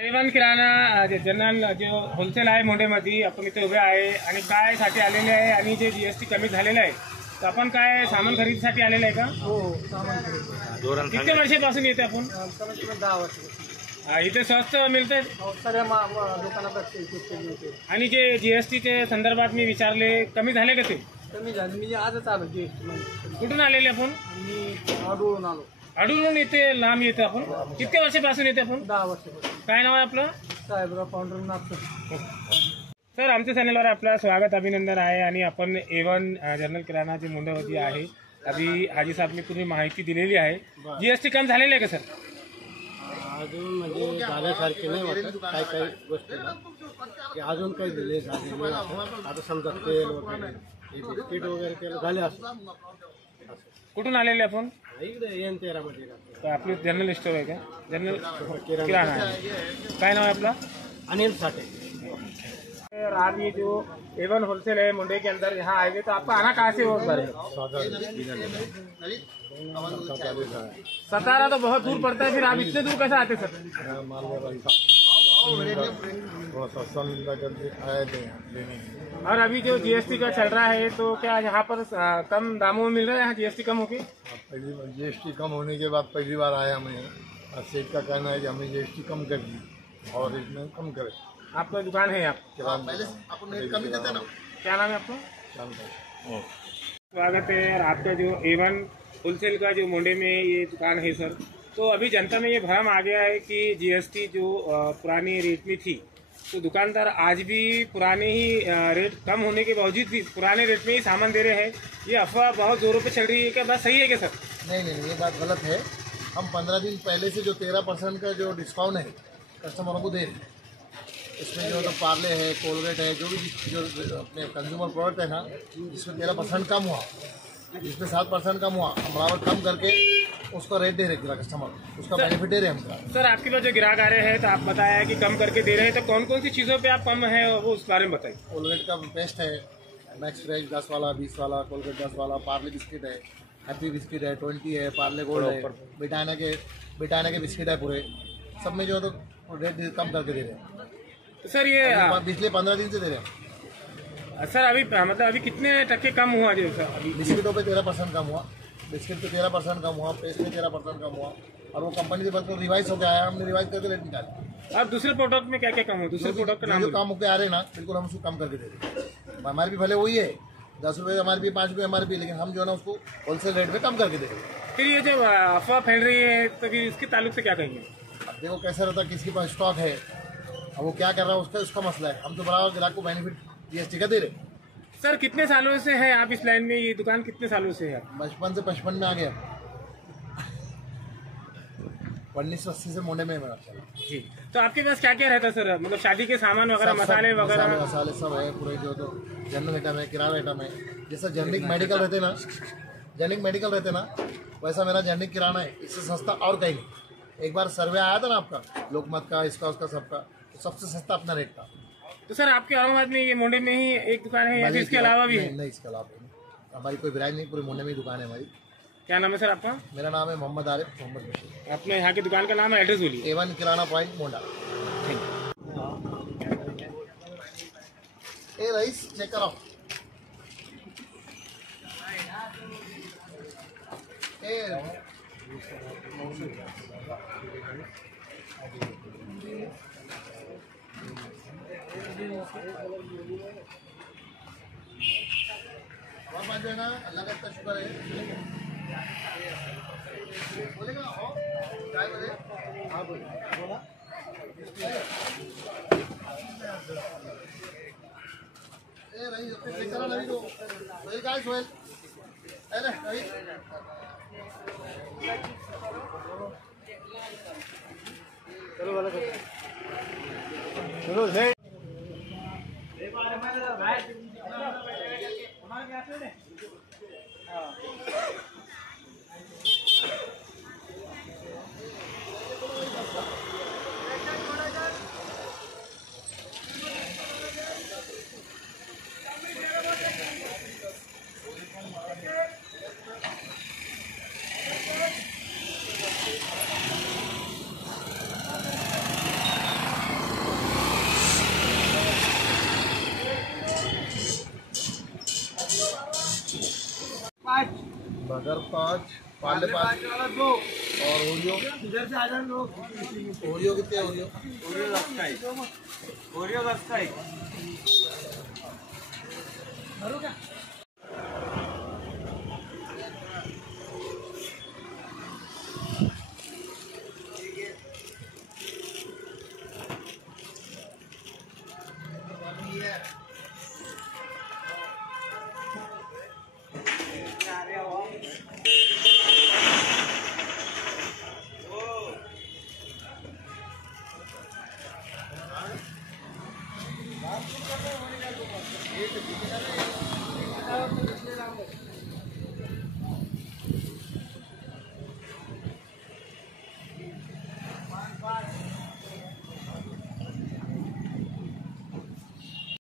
Avon किराणा general जो wholesale आहे मोंढेमध्ये आपण इथे उभे आहे आणि काय साठी आलेले आहे आणि जे जीएसटी कमी झालेलं आहे तर आपण काय सामान खरेदीसाठी आलेलं आहे का? हो, सामान खरेदी. किती वर्षापासून येते आपण? 10 वर्ष. इथे स्वस्त मिळते सगळ्या दुकानात. आणि जे जीएसटीचे संदर्भात मी विचारले कमी झाले का ते? कमी झाले. मी आजच आलो जीएसटी. कुठून आलेले आपण? मी आडूळून आलो. अडूरून येते लांब येते आपण. किती वर्षापासून येते आपण? 10 वर्षापासून. काय नाव आहे आपलं? साहेबराव पांडुरंग नागपूर. सर आमच्या चॅनलवर आपलं स्वागत अभिनंदन आहे आणि आपण एवन जनरल किराणा जे मोंढेमध्ये आहे अभी हाजी साहेबने पूर्ण माहिती दिलेली आहे. जीएसटी कम झालेलं आहे का सर? अजून म्हणजे झाल्यासारखे नाही वाटत काही काही गोष्टीला की अजून काही दिले झाले नाही. आता समजा तेल वगैरे बिस्किट वगैरे तेल झाले असं. कुठून आलेले आपण? इकडे N13 मध्ये आपली जनरल स्टोर है क्या? जनरल किराना है. काय नाम है आपला? अनिल साठे. आप ये जो एवन होलसेल है मुंडे के अंदर यहाँ आए हुए तो आपका आना कहाँ से हो सर? सतारा तो बहुत दूर पड़ता है, फिर आप इतने दूर कैसे आते सर? और अभी जो जीएसटी का चल रहा है तो क्या यहाँ पर कम दामों में मिल रहा है? यहाँ जीएसटी कम होगी? जीएसटी कम होने के बाद पहली बार आया हमें. सेठ का कहना है कि हमें जीएसटी कम कर दी और इसमें कम करे. आपका दुकान है यहाँ? पहले कम ही देते ना. क्या नाम है आपका? स्वागत है. और आपका जो एवन होलसेल का जो मुंडे में ये दुकान है सर, तो अभी जनता में ये भ्रम आ गया है कि जीएसटी जो पुरानी रेट में थी तो दुकानदार आज भी पुराने ही रेट कम होने के बावजूद भी पुराने रेट में ही सामान दे रहे हैं. ये अफवाह बहुत जोरों पे चल रही है, क्या बात सही है क्या सर? नहीं, ये बात गलत है. हम 15 दिन पहले से जो 13% का जो डिस्काउंट है कस्टमरों को दे रहे हैं. इसमें जो तो पार्ले है, कोलगेट है, जो भी जो अपने कंज्यूमर प्रोडक्ट है ना, इसमें 13% कम हुआ, इसमें 7% कम हुआ. हम बराबर कम करके उसका रेट दे रहे कस्टमर, उसका बेनिफिट दे रहे हैं हम. सर आपके पास जो ग्राहक आ रहे हैं तो आप बताया कि कम करके दे रहे हैं, तो कौन कौन सी चीज़ों पे आप कम है वो उस बारे में बताइए. कोलगेट का पेस्ट है, मैक्स फ्रेश 10 वाला, 20 वाला, कोलगेट 10 वाला, पार्ले बिस्किट है, हैप्पी बिस्किट है, 20 है, पार्ले गोल्ड है, बिटाना के बिस्किट है पूरे. सब में जो तो रेट कम करके दे रहे हैं. तो सर ये पिछले 15 दिन से दे रहे हैं. सर अभी मतलब अभी कितने टक्के कम हुआ जो सर? अभी बिस्किटों पे 13% कम हुआ, बिस्किट पे 13% कम हुआ, पेस्ट में 13% कम हुआ, और वो कंपनी से बदल रिवाइज होकर आया, हमने रिवाइज करके रेट निकाला. अब दूसरे प्रोडक्ट में क्या क्या कम हो? दूसरे प्रोडक्ट का नाम जो कम होकर आ रहे हैं ना, बिल्कुल हम उसको कम करके दे रहे हैं. हमारे भी भले वही है, 10 रुपये हमारे भी, 5 रुपये हमारे भी, लेकिन हम जो है ना उसको होलसेल रेट में कम करके दे रहे हैं. फिर ये जो अफवाह फैल रही है तो फिर इसके ताल्लुक से क्या कहेंगे? अब देखो कैसा रहता है, किसके पास स्टॉक है, अब वो क्या कर रहा है उसका मसला है. हम तो बराबर ग्राहक को बेनिफिट जीएसटी का दे रहे हैं. सर कितने सालों से है आप इस लाइन में? ये दुकान कितने सालों से है? बचपन से 55 में आ गया. 1980 से मोंडे में मेरा चला. जी. तो आपके पास क्या क्या रहता है सर? मतलब शादी के सामान वगैरह, मसाले वगैरह? मसाले सब है पूरे. जो तो जनरल आइटम है, किराना आइटम है. जैसा जेनरिक मेडिकल रहते ना, वैसा मेरा जेनरिक किराना है. इससे सस्ता और कहीं नहीं. एक बार सर्वे आया था ना आपका, लोकमत का, इसका उसका सबका, तो सबसे सस्ता अपना रेट था. तो सर आपके औरंगाबाद में ये मोंडे में ही एक दुकान है या फिर इसके अलावा भी है? नहीं, इसके अलावा नहीं. हमारी कोई ब्रांच नहीं, पूरे मोंडे में ही दुकान है हमारी. क्या नाम है सर आपका? मेरा नाम है मोहम्मद आरिफ मोहम्मद बशीर. अपने यहाँ की दुकान का नाम है, एड्रेस बोलिए. एवन किराना पॉइंट मोंडा. ए रईस चेक करो. हमारे पास जो है ना अल्लाह का इतना शुक्र है. बोलेगा हो चाय बोले. हाँ बोला. ए रही चेक करो नहीं तो सोहेल का है. सोहेल अरे रही चलो वाला चलो से एक बार हमारा राइट हमारे क्या से ने. हां मदर 5, पार्ले 5 और ओरियो। इधर से आ जाओ लोग। ओरियो कितने है? ओरियो ओरियो 10 का है।